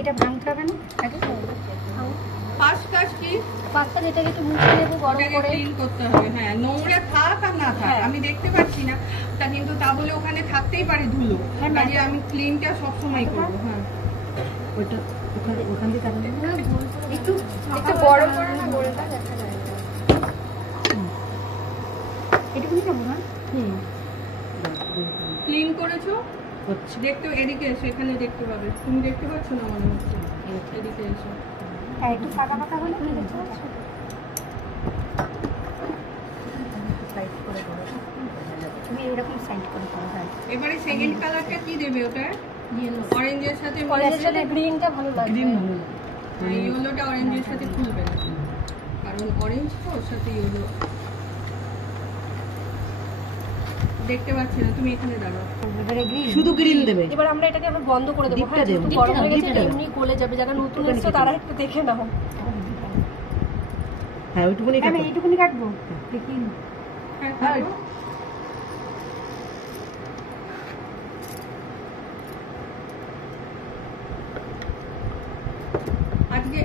এটা ভাঙতে হবে না ফার্স্ট কাজ কি পাস্তা যেটাকে একটু মুছে নেব গরম করে ক্লিন করতে হবে। হ্যাঁ, নোংরা থাক আর না থাক আমি দেখতে পাচ্ছি না, তা কিন্তু তা বলে ওখানে থাকতেই পারে ধুলো, কাজে আমি ক্লিনটা সবসময় করবো। হ্যাঁ, ওইটা ওখান দিয়ে কাটতে একটু একটু গরম করে না গোলটা দেখা যায় এটা কি করব না। ক্লিন করেছো দেখতে, এদিকে এসো, এখানে দেখতে পাবে। তুমি দেখতে পাচ্ছ না মনে হচ্ছে, এদিকে এসো। হ্যাঁ, একটু ফাঁকা ফাঁকা হলে কি দেখতে পাচ্ছ সাইড করে দাও, তুমি এরকম সাইড করে দাও। হ্যাঁ, এবারে সেকেন্ড কালারটা কি দেবে? ওটা ইয়েলো, অরেঞ্জের সাথে অরেঞ্জের সাথে গ্রিনটা ভালো লাগবে। গ্রিন ভালো লাগে, ইয়েলোটা অরেঞ্জের সাথে খুলবে না, কারণ অরেঞ্জ তো ওর সাথে ইয়েলো দেখতে পাচ্ছি না। তুমি এখানে দাঁড়াও, শুধু গ্রিন দেবে। এবার আমরা এটাকে আবার বন্ধ করে দেবো। হ্যাঁ, যেহেতু গরম হয়ে গেছে এমনি গলে যাবে, যারা নতুন এসেছে তারা একটু দেখে নাও। হ্যাঁ, ওইটুকুনি আমি এইটুকুনি কাটবো দেখি। হ্যাঁ কাটো। আজকে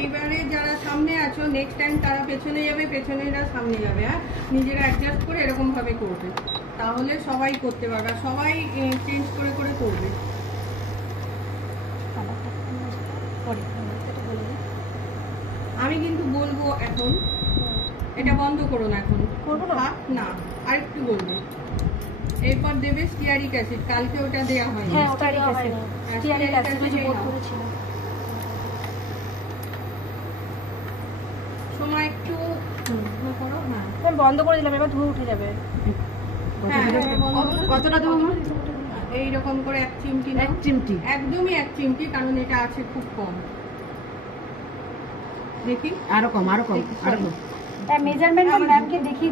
এইবারে যারা সামনে আছো নেক্সট টাইম তারা পেছনে যাবে, পেছনেরা সামনে যাবে। হ্যাঁ, নিজেরা অ্যাডজাস্ট করে এরকম ভাবে করবে, তাহলে সবাই করতে পারবে, সবাই চেঞ্জ করে করে করবে। আমি কিন্তু বলবো এখন, এটা বন্ধ করো না, এখন করবো না, না আর একটু বলবো। এরপর দেবে স্টিয়ারিক অ্যাসিড, কালকে ওটা দেওয়া হয়নি। হ্যাঁ, ওটা দেওয়া হয়নি, স্টিয়ারিক অ্যাসিড যে বোধ করেছিল। সময় একটু করো। হ্যাঁ, আমি বন্ধ করে দিলাম, এবার ধুয়ে উঠে যাবে। কতটা দেবো? এইরকম করে 1 চিমটি, 1 চিমটি, একদমই 1 চিমটি, কারণ এটা আছে খুব কম। দেখি আরো কম, আরো কম, আরো কম। মেজারমেন্ট ম্যামকে দেখিয়ে